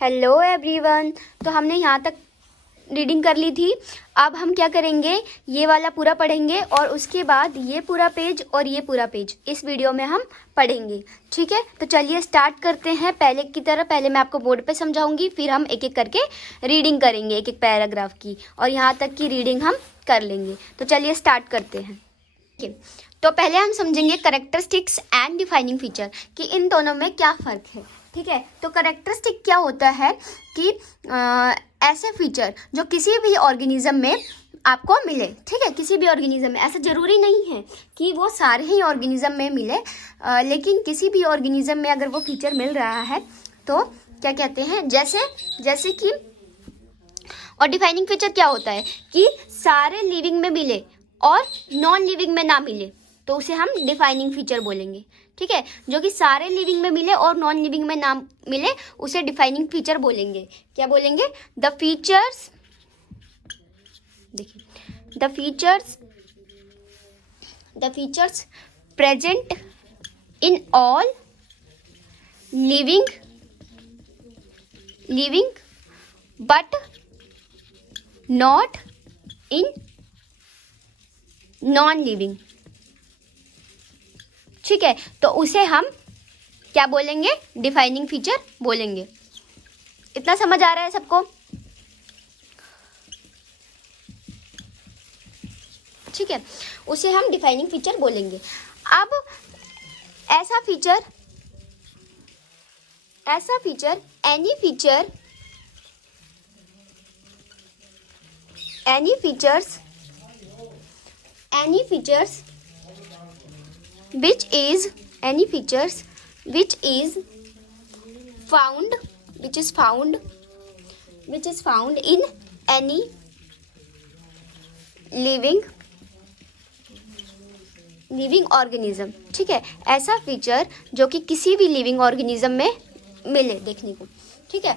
Hello everyone. तो हमने यहाँ तक रीडिंग कर ली थी। अब हम क्या करेंगे, ये वाला पूरा पढ़ेंगे और उसके बाद ये पूरा पेज और ये पूरा पेज इस वीडियो में हम पढ़ेंगे। ठीक है, तो चलिए स्टार्ट करते हैं। पहले की तरह पहले मैं आपको बोर्ड पे समझाऊंगी, फिर हम एक एक करके रीडिंग करेंगे एक एक पैराग्राफ की, और यहाँ तक की रीडिंग हम कर लेंगे। तो चलिए स्टार्ट करते हैं। ठीक है, तो पहले हम समझेंगे करेक्टरिस्टिक्स एंड डिफाइनिंग फीचर कि इन दोनों में क्या फ़र्क है। ठीक है, तो करेक्टरिस्टिक क्या होता है कि ऐसे फीचर जो किसी भी ऑर्गेनिज्म में आपको मिले। ठीक है, किसी भी ऑर्गेनिज्म में, ऐसा ज़रूरी नहीं है कि वो सारे ही ऑर्गेनिज्म में मिले, लेकिन किसी भी ऑर्गेनिज्म में अगर वो फीचर मिल रहा है तो क्या कहते हैं, जैसे कि। और डिफाइनिंग फीचर क्या होता है कि सारे लिविंग में मिले और नॉन लिविंग में ना मिले तो उसे हम डिफाइनिंग फीचर बोलेंगे। ठीक है, जो कि सारे लिविंग में मिले और नॉन लिविंग में ना मिले उसे डिफाइनिंग फीचर बोलेंगे। क्या बोलेंगे? द फीचर्स, देखिए, the features present in all living but not in non living. ठीक है, तो उसे हम क्या बोलेंगे? डिफाइनिंग फीचर बोलेंगे। इतना समझ आ रहा है सबको? ठीक है, उसे हम डिफाइनिंग फीचर बोलेंगे। अब ऐसा feature any features which is found in any living organism. ठीक है, ऐसा फीचर जो कि किसी भी लिविंग ऑर्गेनिज्म में मिले देखने को। ठीक है,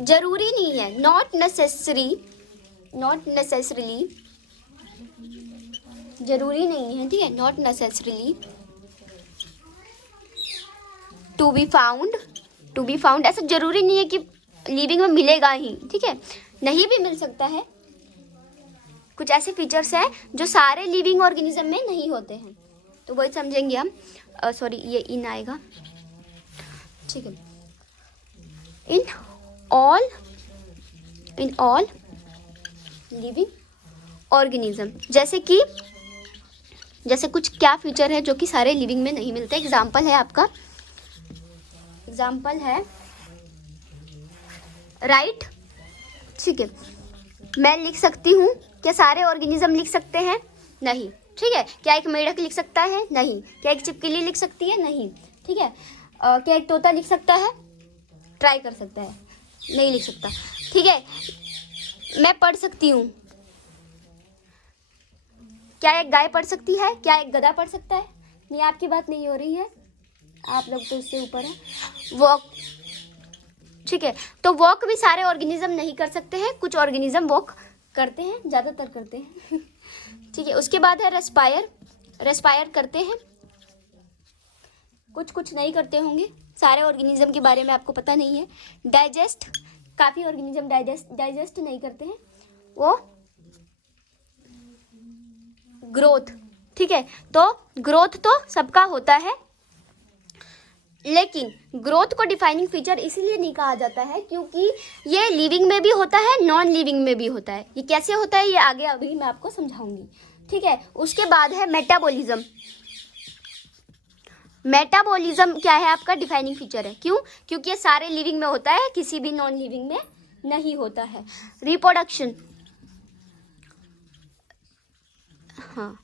जरूरी नहीं है, नॉट नेसेसरली जरूरी नहीं है। ठीक है, not necessarily to be found, ऐसा जरूरी नहीं है कि लिविंग में मिलेगा ही। ठीक है, नहीं भी मिल सकता है। कुछ ऐसे फीचर्स हैं जो सारे लिविंग ऑर्गेनिज्म में नहीं होते हैं, तो वही समझेंगे हम। सॉरी, ये इन आएगा। ठीक है, इन ऑल लिविंग ऑर्गेनिज्म, जैसे कुछ क्या फीचर है जो कि सारे लिविंग में नहीं मिलते। एग्जाम्पल है राइट। ठीक है, मैं लिख सकती हूँ। क्या सारे ऑर्गेनिज्म लिख सकते हैं? नहीं। ठीक है, क्या एक मेढक लिख सकता है? नहीं। क्या एक छिपकली लिख सकती है? नहीं। ठीक है, क्या एक तोता लिख सकता है? ट्राई कर सकता है, नहीं लिख सकता। ठीक है, मैं पढ़ सकती हूँ। क्या एक गाय पढ़ सकती है? क्या एक गधा पढ़ सकता है? नहीं, आपकी बात नहीं हो रही है, आप लोग तो उससे ऊपर हैं। वॉक, ठीक है, तो वॉक भी सारे ऑर्गेनिज्म नहीं कर सकते हैं, कुछ ऑर्गेनिज्म वॉक करते हैं, ज़्यादातर करते हैं। ठीक है, उसके बाद है रेस्पायर करते हैं, कुछ नहीं करते होंगे। सारे ऑर्गेनिज्म के बारे में आपको पता नहीं है। डाइजेस्ट, काफ़ी ऑर्गेनिज्म डाइजेस्ट नहीं करते हैं। वो ग्रोथ, ठीक है, तो ग्रोथ तो सबका होता है, लेकिन ग्रोथ को डिफाइनिंग फीचर इसलिए नहीं कहा जाता है क्योंकि ये लिविंग में भी होता है, नॉन लिविंग में भी होता है। ये कैसे होता है ये आगे अभी मैं आपको समझाऊंगी। ठीक है, उसके बाद है मेटाबॉलिज्म। मेटाबॉलिज्म क्या है? आपका डिफाइनिंग फीचर है। क्यों? क्योंकि ये सारे लिविंग में होता है, किसी भी नॉन लिविंग में नहीं होता है। रिप्रोडक्शन, हाँ,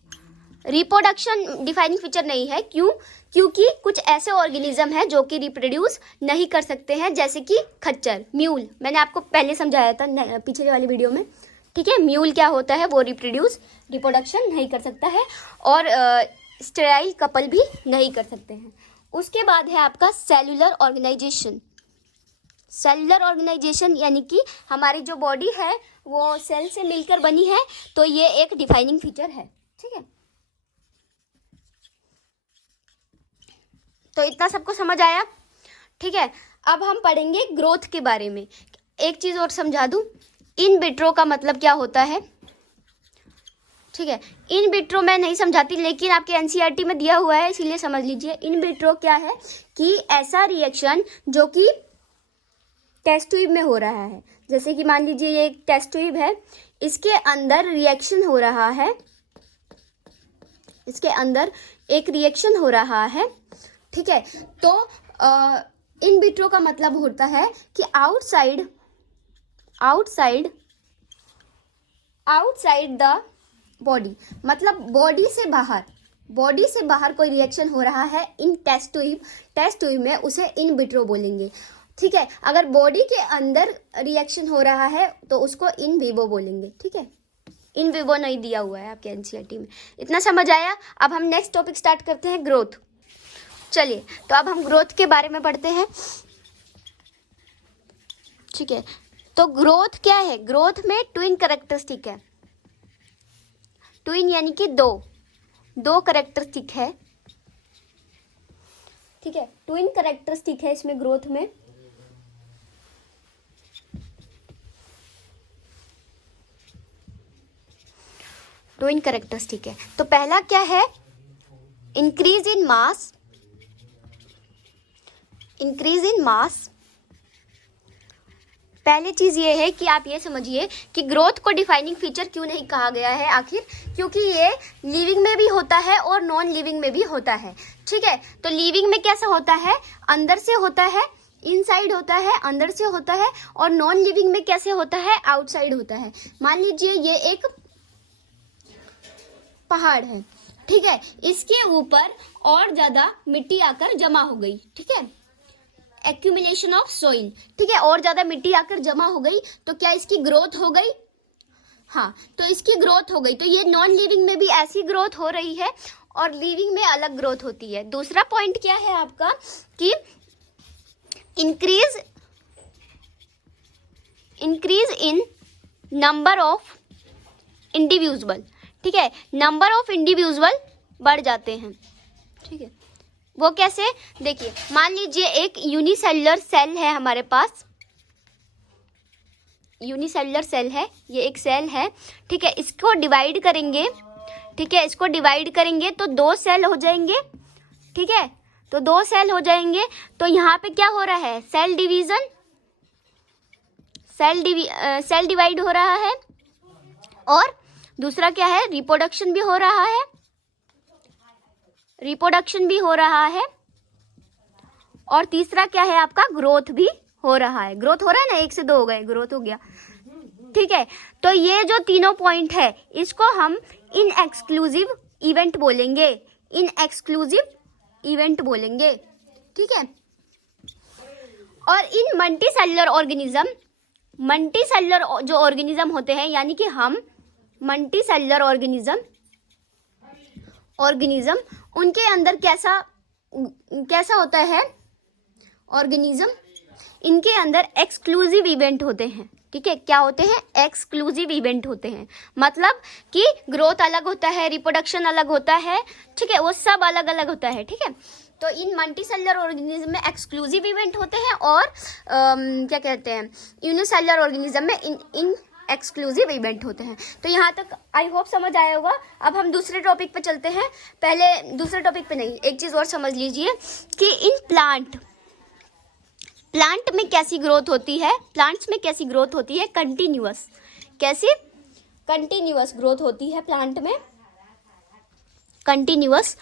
रिप्रोडक्शन डिफाइनिंग फीचर नहीं है। क्यों? क्योंकि कुछ ऐसे ऑर्गेनिज्म हैं जो कि रिप्रोड्यूस नहीं कर सकते हैं, जैसे कि खच्चर, म्यूल। मैंने आपको पहले समझाया था पिछले वाली वीडियो में। ठीक है, म्यूल क्या होता है? वो रिप्रोडक्शन नहीं कर सकता है, और स्टेराइल कपल भी नहीं कर सकते हैं। उसके बाद है आपका सेलुलर ऑर्गेनाइजेशन, यानी कि हमारी जो बॉडी है वो सेल से मिलकर बनी है, तो ये एक डिफाइनिंग फीचर है। ठीक है, तो इतना सबको समझ आया? ठीक है, अब हम पढ़ेंगे ग्रोथ के बारे में। एक चीज़ और समझा दूं, इन विट्रो का मतलब क्या होता है, ठीक है। इन विट्रो मैं नहीं समझाती, लेकिन आपके एनसीईआरटी में दिया हुआ है, इसीलिए समझ लीजिए। इन विट्रो क्या है कि ऐसा रिएक्शन जो कि टेस्ट ट्यूब में हो रहा है। जैसे कि मान लीजिए ये एक टेस्ट ट्यूब है, इसके अंदर रिएक्शन हो रहा है, इसके अंदर एक रिएक्शन हो रहा है, ठीक है। तो इन विट्रो का मतलब होता है कि आउटसाइड द बॉडी, मतलब बॉडी से बाहर कोई रिएक्शन हो रहा है इन टेस्ट ट्यूब में, उसे इन विट्रो बोलेंगे, ठीक है। अगर बॉडी के अंदर रिएक्शन हो रहा है तो उसको इन विवो बोलेंगे, ठीक है। इन विवो नहीं दिया हुआ है आपके एनसीईआरटी में। इतना समझ आया। अब हम नेक्स्ट टॉपिक स्टार्ट करते हैं, ग्रोथ। चलिए, तो अब हम ग्रोथ के बारे में पढ़ते हैं, ठीक है। तो ग्रोथ क्या है, ग्रोथ में ट्विन कैरेक्टरिस्टिक है। ट्विन यानी कि दो कैरेक्टरिस्टिक है, ठीक है। ट्विन कैरेक्टरिस्टिक है इसमें, ग्रोथ में। ट्विन कैरेक्टरिस्टिक है। तो पहला क्या है, इंक्रीज इन मास। पहली चीज ये है कि आप ये समझिए कि ग्रोथ को डिफाइनिंग फीचर क्यों नहीं कहा गया है आखिर, क्योंकि ये लिविंग में भी होता है और नॉन लिविंग में भी होता है, ठीक है। तो लिविंग में कैसा होता है, अंदर से होता है, इनसाइड होता है, अंदर से होता है, और नॉन लिविंग में कैसे होता है, आउटसाइड होता है। मान लीजिए ये एक पहाड़ है, ठीक है, इसके ऊपर और ज्यादा मिट्टी आकर जमा हो गई, ठीक है, एक्यूमुलेशन ऑफ सोइल, ठीक है, और ज्यादा मिट्टी आकर जमा हो गई, तो क्या इसकी ग्रोथ हो गई, हाँ, तो इसकी ग्रोथ हो गई। तो ये नॉन लिविंग में भी ऐसी ग्रोथ हो रही है और लिविंग में अलग ग्रोथ होती है। दूसरा पॉइंट क्या है आपका कि increase in number of individual, ठीक है, नंबर ऑफ इंडिविजुअल बढ़ जाते हैं, ठीक है। वो कैसे, देखिए, मान लीजिए एक यूनिसेलुलर सेल है हमारे पास, यूनिसेलुलर सेल है, ये एक सेल है, ठीक है। इसको डिवाइड करेंगे, ठीक है, इसको डिवाइड करेंगे तो 2 सेल हो जाएंगे, ठीक है। तो 2 सेल हो जाएंगे, तो यहाँ पे क्या हो रहा है, सेल डिवीजन, सेल डिवाइड हो रहा है, और दूसरा क्या है, रिप्रोडक्शन भी हो रहा है, और तीसरा क्या है आपका, ग्रोथ भी हो रहा है। ग्रोथ हो रहा है ना, 1 से 2 हो गए, ग्रोथ हो गया, ठीक है। तो ये जो तीनों पॉइंट है, इसको हम इन एक्सक्लूसिव इवेंट बोलेंगे, ठीक है। और इन मल्टीसेलुलर जो ऑर्गेनिज्म होते हैं, यानी कि हम मल्टीसेलुलर ऑर्गेनिज्म, उनके अंदर कैसा होता है ऑर्गेनिज्म, इनके अंदर एक्सक्लूसिव इवेंट होते हैं, ठीक है। क्या होते हैं, एक्सक्लूसिव इवेंट होते हैं, मतलब कि ग्रोथ अलग होता है, रिप्रोडक्शन अलग होता है, ठीक है, वो सब अलग अलग होता है, ठीक है। तो इन मल्टीसेलुलर ऑर्गेनिज्म में एक्सक्लूसिव इवेंट होते हैं, और क्या कहते हैं, यूनिसेलुलर ऑर्गेनिज्म में इन एक्सक्लूसिव इवेंट होते हैं। तो यहाँ तक आई होप समझ आया होगा। अब हम दूसरे टॉपिक पे चलते हैं। पहले दूसरे टॉपिक पे नहीं, एक चीज़ और समझ लीजिए कि इन प्लांट में कैसी ग्रोथ होती है, प्लांट्स में कैसी ग्रोथ होती है, कंटिन्यूअस ग्रोथ होती है प्लांट में, कंटिन्यूअस।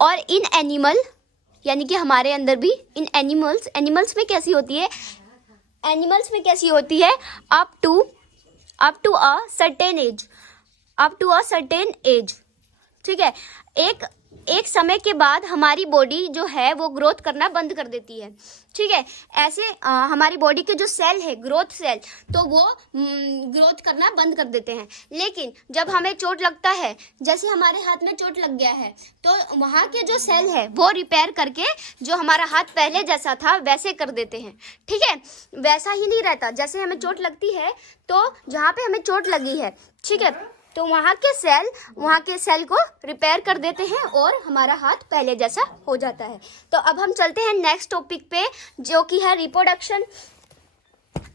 और इन एनिमल, यानी कि हमारे अंदर भी इन एनिमल्स में कैसी होती है, up to a certain age, ठीक है। एक समय के बाद हमारी बॉडी जो है वो ग्रोथ करना बंद कर देती है, ठीक है। ऐसे हमारी बॉडी के जो सेल है, ग्रोथ सेल, तो वो ग्रोथ करना बंद कर देते हैं। लेकिन जब हमें चोट लगता है, जैसे हमारे हाथ में चोट लग गया है, तो वहाँ के जो सेल है वो रिपेयर करके जो हमारा हाथ पहले जैसा था वैसे कर देते हैं, ठीक है। वैसा ही नहीं रहता, जैसे हमें चोट लगती है, तो जहाँ पे हमें चोट लगी है, ठीक है, तो वहाँ के सेल को रिपेयर कर देते हैं और हमारा हाथ पहले जैसा हो जाता है। तो अब हम चलते हैं नेक्स्ट टॉपिक पे, जो कि है रिप्रोडक्शन।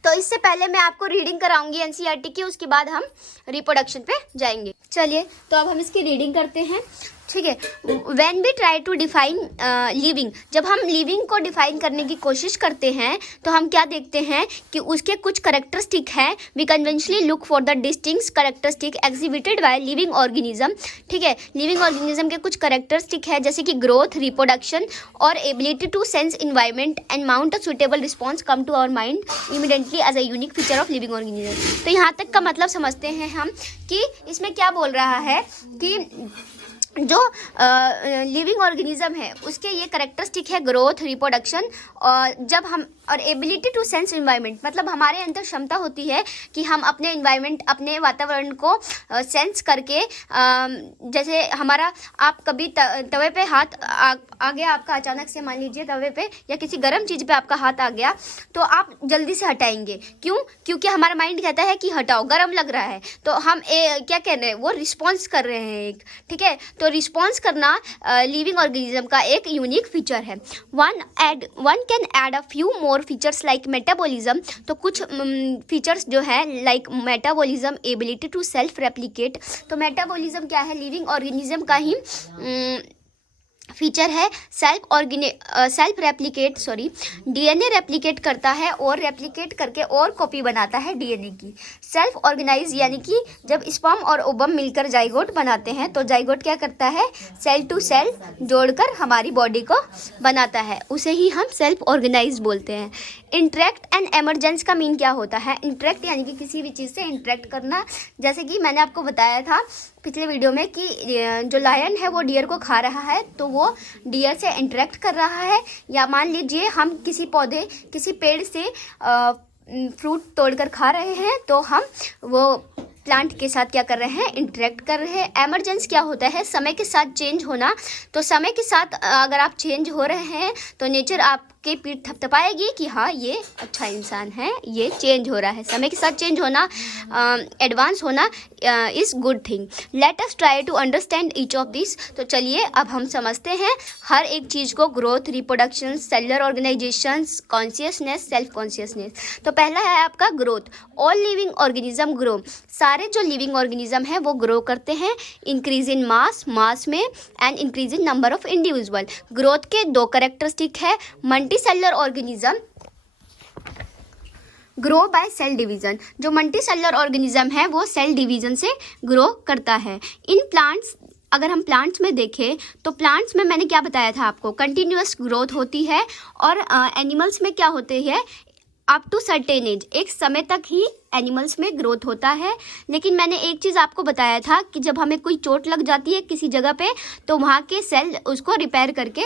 तो इससे पहले मैं आपको रीडिंग कराऊंगी एनसीईआरटी की, उसके बाद हम रिप्रोडक्शन पे जाएंगे। चलिए, तो अब हम इसकी रीडिंग करते हैं, ठीक है। When we try to define living, जब हम लिविंग को डिफाइन करने की कोशिश करते हैं तो हम क्या देखते हैं कि उसके कुछ करेक्टरिस्टिक हैं। We conventionally look for the distinct characteristic exhibited by living organism, ठीक है। लिविंग ऑर्गेनिज्म के कुछ करेक्टरिस्टिक है, जैसे कि ग्रोथ, रिप्रोडक्शन और ability to sense environment and mount a suitable response come to our mind immediately as a unique feature of living organism. तो यहाँ तक का मतलब समझते हैं हम कि इसमें क्या बोल रहा है कि जो लिविंग ऑर्गेनिज्म है उसके ये करेक्टरिस्टिक है ग्रोथ, रिप्रोडक्शन और जब हम और एबिलिटी टू सेंस इन्वायरमेंट, मतलब हमारे अंदर क्षमता होती है कि हम अपने इन्वायरमेंट, अपने वातावरण को सेंस करके, जैसे हमारा आप कभी तवे पे हाथ आ गया आपका अचानक से, मान लीजिए तवे पे या किसी गर्म चीज़ पे आपका हाथ आ गया तो आप जल्दी से हटाएंगे। क्यों? क्योंकि हमारा माइंड कहता है कि हटाओ, गर्म लग रहा है। तो हम क्या कह रहे हैं, वो रिस्पॉन्स कर रहे हैं एक, ठीक है। तो रिस्पॉन्स करना लिविंग ऑर्गेनिज्म का एक यूनिक फीचर है। One can add a few more features like metabolism, तो कुछ फीचर्स जो है like metabolism, ability to self replicate. तो मेटाबॉलिज्म क्या है, लिविंग ऑर्गेनिज्म का ही फीचर है। सेल्फ रेप्लिकेट डीएनए रेप्लिकेट करता है और रेप्लिकेट करके और कॉपी बनाता है डीएनए की। सेल्फ ऑर्गेनाइज, यानी कि जब स्पर्म और ओवम मिलकर जाइगोट बनाते हैं तो जाइगोट क्या करता है, सेल टू सेल जोड़कर हमारी बॉडी को बनाता है, उसे ही हम सेल्फ ऑर्गेनाइज बोलते हैं। इंटरेक्ट एंड एमरजेंस का मीन क्या होता है? इंटरेक्ट यानी कि किसी भी चीज़ से इंटरेक्ट करना, जैसे कि मैंने आपको बताया था पिछले वीडियो में कि जो लायन है वो डियर को खा रहा है तो वो डियर से इंटरेक्ट कर रहा है। या मान लीजिए हम किसी पेड़ से फ्रूट तोड़कर खा रहे हैं तो हम वो प्लांट के साथ क्या कर रहे हैं, इंटरेक्ट कर रहे हैं। एमरजेंस क्या होता है, समय के साथ चेंज होना। तो समय के साथ अगर आप चेंज हो रहे हैं तो नेचर आपके पीठ थपथपाएगी कि हाँ ये अच्छा इंसान है, ये चेंज हो रहा है। समय के साथ चेंज होना, एडवांस होना is good thing. Let us try to understand each of this. तो चलिए अब हम समझते हैं हर एक चीज़ को, growth, reproduction, cellular organisation, consciousness, self consciousness. तो पहला है आपका growth. All living organism grow, सारे जो लिविंग ऑर्गेनिज्म है वो ग्रो करते हैं। इंक्रीज इन मास में and increase in number of individual. Growth के दो कैरेक्टरिस्टिक है। Multicellular organism grow by cell division, जो मल्टीसेलुलर ऑर्गेनिज्म है वो सेल डिवीजन से ग्रो करता है। इन प्लांट्स, अगर हम प्लांट्स में देखें तो प्लांट्स में मैंने क्या बताया था आपको, कंटिन्यूअस ग्रोथ होती है। और एनिमल्स में क्या होते हैं, अप टू सर्टेन एज, एक समय तक ही एनिमल्स में ग्रोथ होता है। लेकिन मैंने एक चीज़ आपको बताया था कि जब हमें कोई चोट लग जाती है किसी जगह पे तो वहाँ के सेल उसको रिपेयर करके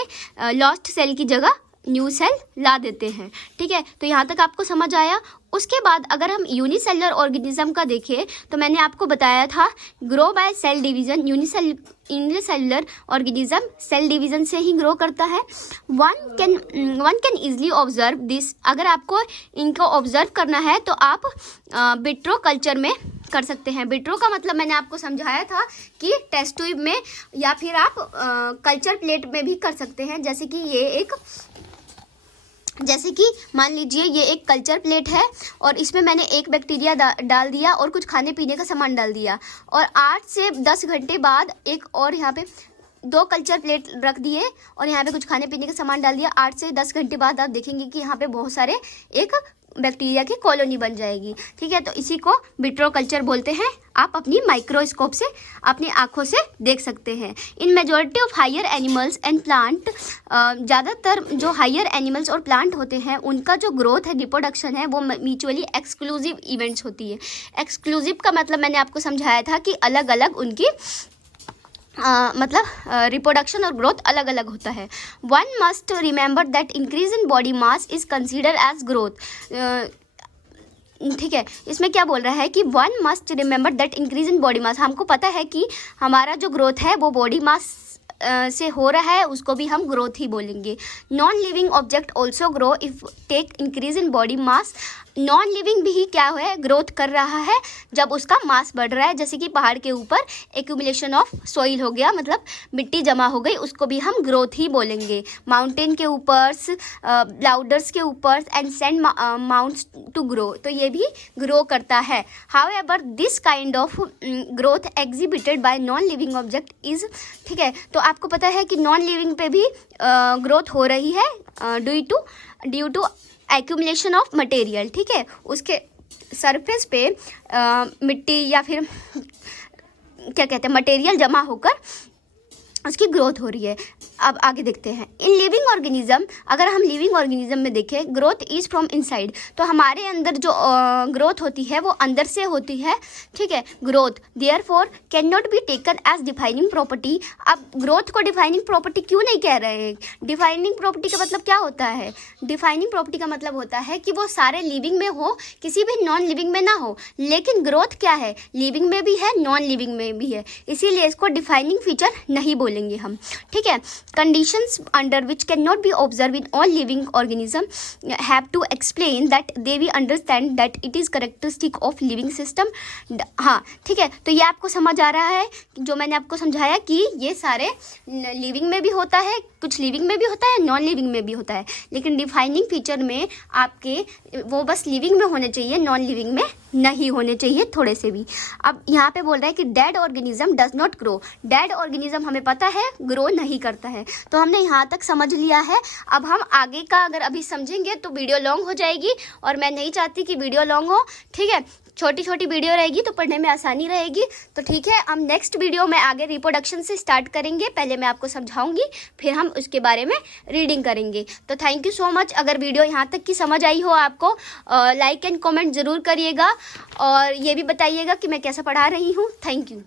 लॉस्ट सेल की जगह न्यू सेल ला देते हैं, ठीक है। तो यहाँ तक आपको समझ आया। उसके बाद अगर हम यूनिसेलुलर ऑर्गेनिज्म का देखें तो मैंने आपको बताया था grow by cell division. Unicellular organism cell division से ही ग्रो करता है। One can easily observe this, अगर आपको इनको ऑब्जर्व करना है तो आप विट्रो कल्चर में कर सकते हैं। विट्रो का मतलब मैंने आपको समझाया था कि टेस्ट ट्यूब में या फिर आप कल्चर प्लेट में भी कर सकते हैं। जैसे कि मान लीजिए ये एक कल्चर प्लेट है और इसमें मैंने एक बैक्टीरिया डाल दिया और कुछ खाने पीने का सामान डाल दिया और 8 से 10 घंटे बाद एक और यहाँ पे 2 कल्चर प्लेट रख दिए और यहाँ पे कुछ खाने पीने का सामान डाल दिया। 8 से 10 घंटे बाद आप देखेंगे कि यहाँ पे बहुत सारे एक बैक्टीरिया की कॉलोनी बन जाएगी, ठीक है। तो इसी को विट्रो कल्चर बोलते हैं। आप अपनी माइक्रोस्कोप से अपनी आंखों से देख सकते हैं। In majority of higher animals and plant, ज़्यादातर जो हायर एनिमल्स और प्लांट होते हैं उनका जो ग्रोथ है, रिप्रोडक्शन है, वो म्यूचुअली एक्सक्लूसिव इवेंट्स होती है। एक्सक्लूसिव का मतलब मैंने आपको समझाया था कि अलग अलग उनकी मतलब रिप्रोडक्शन और ग्रोथ अलग अलग होता है। One must remember that increase in body mass is consider as growth, ठीक है। इसमें क्या बोल रहा है कि one must remember that increase in body mass, हमको पता है कि हमारा जो ग्रोथ है वो बॉडी मास से हो रहा है, उसको भी हम ग्रोथ ही बोलेंगे। Non living object also grow if take increase in body mass, non living भी क्या है, ग्रोथ कर रहा है जब उसका मास बढ़ रहा है। जैसे कि पहाड़ के ऊपर एक्यूमुलेशन ऑफ सॉइल हो गया, मतलब मिट्टी जमा हो गई, उसको भी हम ग्रोथ ही बोलेंगे। माउंटेन के ऊपर, क्लाउड्स के ऊपर and sand mounts to grow, तो ये भी ग्रो करता है। However this kind of growth exhibited by non living object is, ठीक है, तो आपको पता है कि नॉन लिविंग पे भी ग्रोथ हो रही है due to accumulation of material, ठीक है, उसके सरफेस पे मिट्टी या फिर क्या कहते हैं मटेरियल जमा होकर उसकी ग्रोथ हो रही है। अब आगे देखते हैं। इन लिविंग ऑर्गेनिज्म, अगर हम लिविंग ऑर्गेनिज्म में देखें, ग्रोथ इज फ्रॉम इनसाइड, तो हमारे अंदर जो ग्रोथ होती है वो अंदर से होती है, ठीक है। Growth therefore can not be taken as defining property. अब ग्रोथ को डिफाइनिंग प्रॉपर्टी क्यों नहीं कह रहे हैं? डिफाइनिंग प्रॉपर्टी का मतलब क्या होता है? डिफाइनिंग प्रॉपर्टी का मतलब होता है कि वो सारे लिविंग में हो, किसी भी नॉन लिविंग में ना हो। लेकिन ग्रोथ क्या है, लिविंग में भी है, नॉन लिविंग में भी है, इसीलिए इसको डिफाइनिंग फीचर नहीं बोलेंगे हम, ठीक है। Conditions under which cannot be observed in all living organisms have to explain that they we understand that it is characteristic of living system। हाँ, ठीक है, तो ये आपको समझ आ रहा है जो मैंने आपको समझाया कि ये सारे लिविंग में भी होता है, कुछ लिविंग में भी होता है, नॉन लिविंग में भी होता है, लेकिन डिफाइनिंग फीचर में आपके वो बस लिविंग में होने चाहिए, नॉन लिविंग में नहीं होने चाहिए थोड़े से भी। अब यहाँ पे बोल रहा है कि dead organism does not grow. Dead organism हमें पता है ग्रो नहीं करता है, तो हमने यहाँ तक समझ लिया है। अब हम आगे का अगर अभी समझेंगे तो वीडियो लॉन्ग हो जाएगी, और मैं नहीं चाहती कि वीडियो लॉन्ग हो, ठीक है। छोटी छोटी वीडियो रहेगी तो पढ़ने में आसानी रहेगी। तो ठीक है, हम नेक्स्ट वीडियो में आगे रिप्रोडक्शन से स्टार्ट करेंगे। पहले मैं आपको समझाऊंगी, फिर हम उसके बारे में रीडिंग करेंगे। तो थैंक यू सो मच। अगर वीडियो यहाँ तक की समझ आई हो आपको, लाइक एंड कमेंट ज़रूर करिएगा, और ये भी बताइएगा कि मैं कैसा पढ़ा रही हूँ। Thank you.